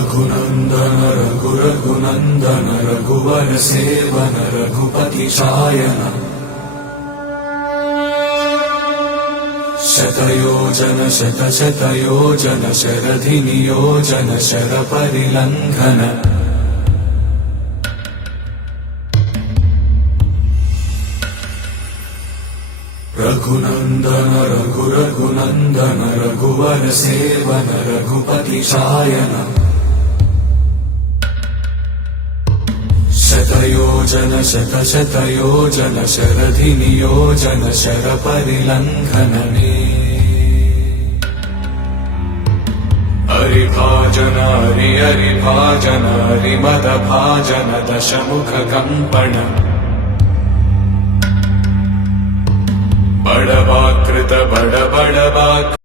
रघुनन्दन रघुनन्दन रघुवर seven Raghupati Shayan शतयोजन शतशतयोजन शरधि नियोजन sir परिलंघन Raghunandan Raghunandan रघुवर seven Raghupati Shayan शतयोजन शतशतयोजन शरधि नियोजन sir परिलंघन हरिभाजन हरिभाजन हरिमद भाजन दशमुख कंपन बड़वाकृत बड़